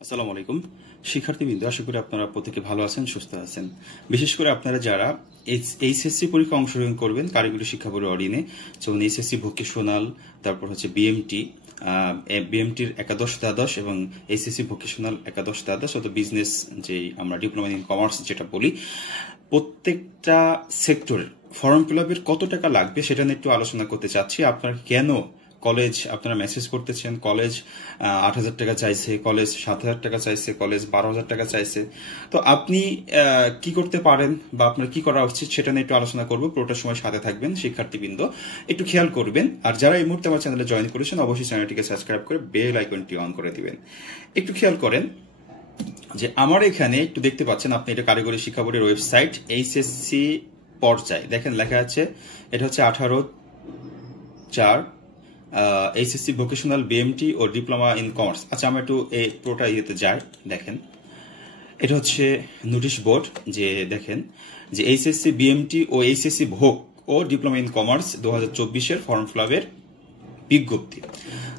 আসসালামু আলাইকুম শিক্ষার্থীবৃন্দ, আশা করি আপনারা প্রত্যেকে ভালো আছেন, সুস্থ আছেন। বিশেষ করে আপনারা যারা এইচএসসি পরীক্ষা অংশগ্রহণ করবেন কারিগরি শিক্ষা বোর্ডের অধীনে, যেমন এইচএসসি ভোকেশনাল, তারপর হচ্ছে বিএমটির একাদশ দ্বাদশ এবং এইচএসসি ভোকেশনাল একাদশ দ্বাদশ অথবা বিজনেস, যে আমরা ডিপ্লোমা ইন কমার্স যেটা বলি, প্রত্যেকটা সেক্টরের ফর্ম ফিল আপের কত টাকা লাগবে সেটা নিয়ে একটু আলোচনা করতে চাচ্ছি। আপনারা কেন কলেজ আপনারা মেসেজ করতেছেন, কলেজ ৮,০০০ টাকা চাইছে, কলেজ ৭,০০০ টাকা চাইছে, কলেজ ১২,০০০ টাকা চাইছে। তো আপনি কি করতে পারেন বা আপনার কি করা উচিত সেটা নিয়ে একটু আলোচনা করবো। পুরোটা সময় সাথে থাকবেন শিক্ষার্থীবৃন্দ, একটু খেয়াল করবেন। আর যারা এই মুহূর্তে আমার চ্যানেলে জয়েন করেছেন অবশ্যই চ্যানেলটিকে সাবস্ক্রাইব করে বেল আইকনটি অন করে দিবেন। একটু খেয়াল করেন যে আমার এখানে একটু দেখতে পাচ্ছেন আপনি, এটা কারিগরি শিক্ষা বোর্ডের ওয়েবসাইট, এইচএসসি পর্যায়ে দেখেন লেখা আছে, এটা হচ্ছে 18/4 এইচএসসি ভোকেশনাল বিএমটি ও ডিপ্লোমা ইন কমার্স। আচ্ছা, আমরা একটু এই পুরোটা ইয়েতে যাই। দেখেন এটা হচ্ছে নোটিশ বোর্ড, যে দেখেন যে এইচএসসি বিএমটি ও এইচএসসি ভোক ও ডিপ্লোমা ইন কমার্স 2024-এর ফর্ম ফিল আপের বিজ্ঞপ্তি।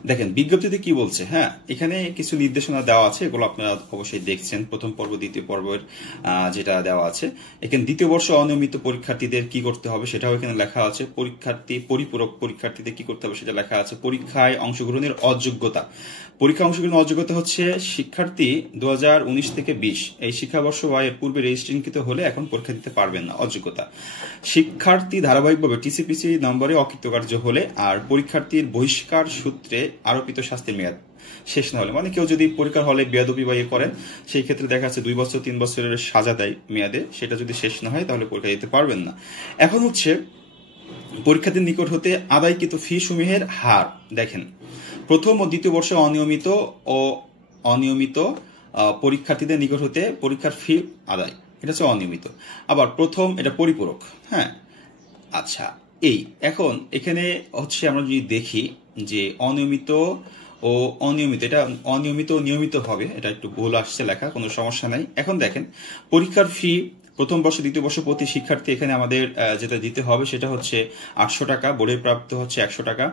দেখেন বিজ্ঞপ্তিতে কি বলছে। হ্যাঁ, এখানে কিছু নির্দেশনা দেওয়া আছে, এগুলো আপনারা অবশ্যই দেখছেন। প্রথম পর্ব, দ্বিতীয় পর্বের যেটা দেওয়া আছে, এখানে দ্বিতীয় বর্ষ অনিয়মিত পরীক্ষার্থীদের কি করতে হবে সেটাও এখানে লেখা আছে। পরিপূরক পরীক্ষার্থীদের কি করতে হবে সেটা লেখা আছে। পরীক্ষায় অংশগ্রহণের অযোগ্যতা, পরীক্ষা অংশগ্রহণের অযোগ্যতা হচ্ছে শিক্ষার্থী 2019 থেকে 20 এই শিক্ষাবর্ষ বা এর পূর্বে রেজিস্ট্রেশনকৃত হলে এখন পরীক্ষা দিতে পারবেন না, অযোগ্যতা। শিক্ষার্থী ধারাবাহিকভাবে টিসিপিসি নম্বরে অকৃতকার্য হলে, আর পরীক্ষার্থীর বহিষ্কার সূত্রে আরোপিত শাস্তির মেয়াদ শেষ না হলে, মানে কেউ যদি পরীক্ষার হলে বেয়াদবি বা ইয়ে করেন, সেই ক্ষেত্রে দেখা যাচ্ছে 2 বছর 3 বছরের সাজা দেয় মেয়াদে, সেটা যদি শেষ না হয় তাহলে পরীক্ষা দিতে পারবেন না। এখন হচ্ছে পরীক্ষার্থীর নিকট হতে আদায়কৃত ফি সমূহের হার। দেখেন প্রথম ও দ্বিতীয় বর্ষে অনিয়মিত পরীক্ষার্থীদের নিকট হতে পরীক্ষার ফি আদায়, এটা হচ্ছে অনিয়মিত। আবার প্রথম, এটা পরিপূরক। হ্যাঁ, আচ্ছা, এখন এখানে হচ্ছে আমরা যদি দেখি যে অনিয়মিত ও নিয়মিত হবে, এটা একটু ভুল আসছে লেখা, কোনো সমস্যা নাই। এখন দেখেন পরীক্ষার ফি প্রথম বর্ষ দ্বিতীয় বর্ষ প্রতি শিক্ষার্থী এখানে আমাদের যেটা দিতে হবে সেটা হচ্ছে 800 টাকা, বোর্ডের প্রাপ্ত হচ্ছে 100 টাকা।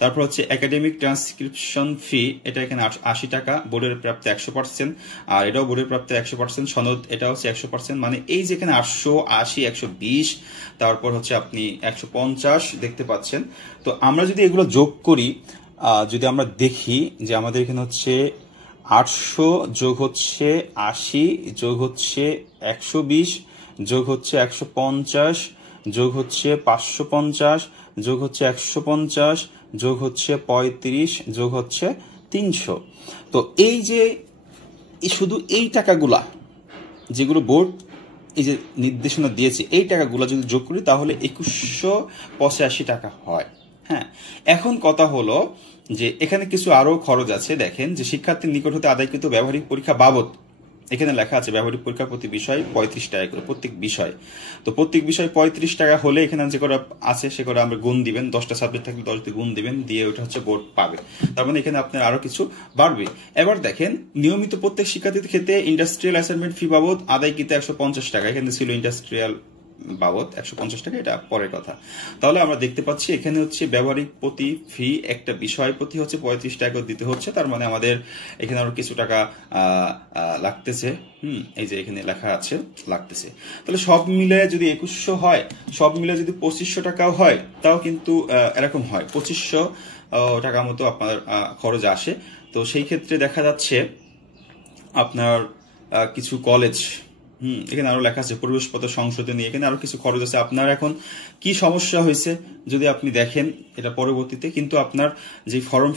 তারপর হচ্ছে একাডেমিক ট্রান্সক্রিপশন ফি, এটা এখানে 80 টাকা, বোর্ডের প্রাপ্ত 100%, আর এটাও বোর্ডের প্রাপ্ত 100%। সনদ এটা হচ্ছে 100%, মানে এই যেখানে 880, 120, তারপর হচ্ছে আপনি 150 দেখতে পাচ্ছেন। তো আমরা যদি এগুলো যোগ করি, যদি আমরা দেখি যে আমাদের এখানে হচ্ছে 800 যোগ হচ্ছে 80 যোগ হচ্ছে 120 যোগ হচ্ছে 150 যোগ হচ্ছে 550 যোগ হচ্ছে 150 যোগ হচ্ছে 35 যোগ হচ্ছে 300। তো এই যে শুধু এই টাকাগুলা যেগুলো বোর্ড এই যে নির্দেশনা দিয়েছে, এই টাকাগুলো যদি যোগ করি তাহলে 2185 টাকা হয়। হ্যাঁ, এখন কথা হলো যে এখানে কিছু আরো খরচ আছে। দেখেন যে শিক্ষার্থীর নিকট হতে আদায়কৃত ব্যবহারিক পরীক্ষা বাবদ, এখানে লেখা আছে ব্যবহারিক পরীক্ষা প্রতি বিষয় 35 টাকা করে প্রত্যেক বিষয়। তো প্রত্যেক বিষয় 35 টাকা হলে এখানে যে করে আছে সে করে আমরা গুণ দিবেন, 10টা সাবজেক্ট থাকলে 10 দিয়ে গুণ দিবেন, দিয়ে ওটা হচ্ছে বোর্ড পাবে। তার মানে এখানে আপনার আরো কিছু বাড়বে। এবার দেখেন নিয়মিত প্রত্যেক শিক্ষার্থীর ক্ষেত্রে ইন্ডাস্ট্রিয়াল অ্যাসাইনমেন্ট ফি বাবদ আদায়কৃত 150 টাকা, এখানে ছিল ইন্ডাস্ট্রিয়াল বাবদ 150 টাকা, এটা পরের কথা। তাহলে আমরা দেখতে পাচ্ছি এখানে হচ্ছে ব্যবহারিক প্রতি ফি একটা বিষয় প্রতি হচ্ছে 35 টাকা দিতে হচ্ছে। তার মানে আমাদের এখানে আরো কিছু টাকা লাগতেছে। এই যে এখানে লেখা আছে লাগতেছে। তাহলে সব মিলে যদি 2100 হয়, সব মিলে যদি 2500 টাকাও হয়, তাও কিন্তু এরকম হয় 2500 টাকা মতো আপনার খরচ আসে। তো সেই ক্ষেত্রে দেখা যাচ্ছে আপনার কিছু কলেজ, এখানে আরো লেখা আছে পরিবেশগত সংশোধনী, এখানে আরো কিছু খরচ আছে। আপনার এখন কি সমস্যা হয়েছে যদি আপনি দেখেন এটা পরবর্তীতে, কিন্তু আপনার যে ফর্ম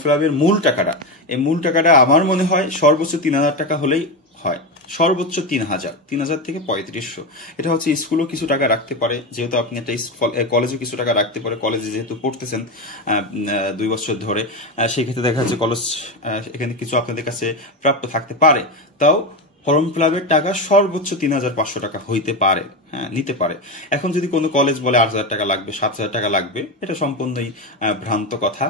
ফিল আপের মূল টাকাটা, এই মূল টাকাটা আমার মনে হয় সর্বোচ্চ 3000 টাকা হলেই হয়, সর্বোচ্চ 3000 থেকে 3500। এটা হচ্ছে স্কুলও কিছু টাকা রাখতে পারে, যেহেতু আপনি একটা কলেজও কিছু টাকা রাখতে পারে, কলেজে যেহেতু পড়তেছেন 2 বছর ধরে, সেই ক্ষেত্রে দেখা যাচ্ছে কলেজ এখানে কিছু আপনাদের কাছে প্রাপ্ত থাকতে পারে। তাও ফর্ম ফিল আপের টাকা সর্বোচ্চ 3500 টাকা হইতে পারে। হ্যাঁ, নিতে পারে। এখন যদি কোনো কলেজ বলে 8,000 টাকা লাগবে, 7,000 টাকা লাগবে, এটা সম্পূর্ণই ভ্রান্ত কথা,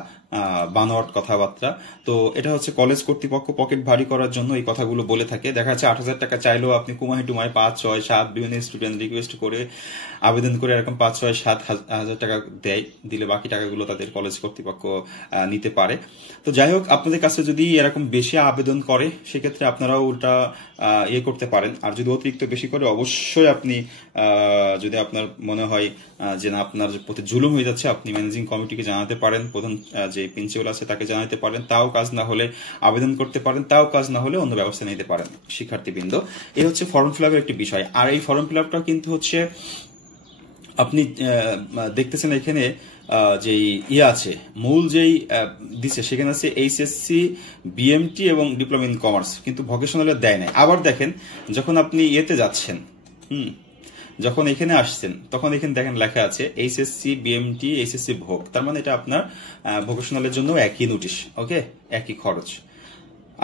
বানোয়াট কথাবার্তা। তো এটা হচ্ছে কলেজ কর্তৃপক্ষ পকেট ভারী করার জন্য এই কথাগুলো বলে থাকে। দেখা যাচ্ছে 8,000 টাকা চাইলেও আপনি কুমাহি টুমায় 5, 6, 7 বিভিন্ন স্টুডেন্ট রিকোয়েস্ট করে আবেদন করে এরকম 5, 6, 7,000 টাকা দেয়, দিলে বাকি টাকাগুলো তাদের কলেজ কর্তৃপক্ষ নিতে পারে। তো যাই হোক, আপনাদের কাছে যদি এরকম বেশি আবেদন করে সেক্ষেত্রে আপনারাও ওটা ইয়ে করতে পারেন। আর যদি অতিরিক্ত বেশি করে অবশ্যই আপনি যদি আপনার মনে হয় যে না আপনার প্রতি জুলুম হয়ে যাচ্ছে, আপনি ম্যানেজিং কমিটিকে জানাতে পারেন, প্রধান যে প্রিন্সিপাল আছে তাকে জানাতে পারেন, তাও কাজ না হলে আবেদন করতে পারেন, তাও কাজ না হলে অন্য ব্যবস্থা নিতে পারেন শিক্ষার্থীবৃন্দ। এই হচ্ছে ফর্ম ফিল আপের একটি বিষয়। আর এই ফর্ম ফিল আপটা কিন্তু হচ্ছে আপনি দেখতেছেন এখানে যেই আছে মূল যেই দিছে সেখানে আছে এইচএসসি, বিএমটি এবং ডিপ্লোমা ইন কমার্স, কিন্তু ভোকেশনালে দেয় নাই। আবার দেখেন যখন আপনি ইয়েতে যাচ্ছেন, যখন এখানে আসছেন তখন এখানে দেখেন লেখা আছে এইচএসসি, বিএমটি, এইচএসসি ভোগ, তার মানে এটা আপনার ভোকেশনালের জন্য একই নোটিশ, ওকে, একই খরচ।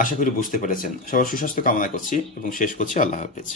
আশা করি বুঝতে পেরেছেন। সবার সুস্বাস্থ্য কামনা করছি এবং শেষ করছি। আল্লাহ হাফেজ।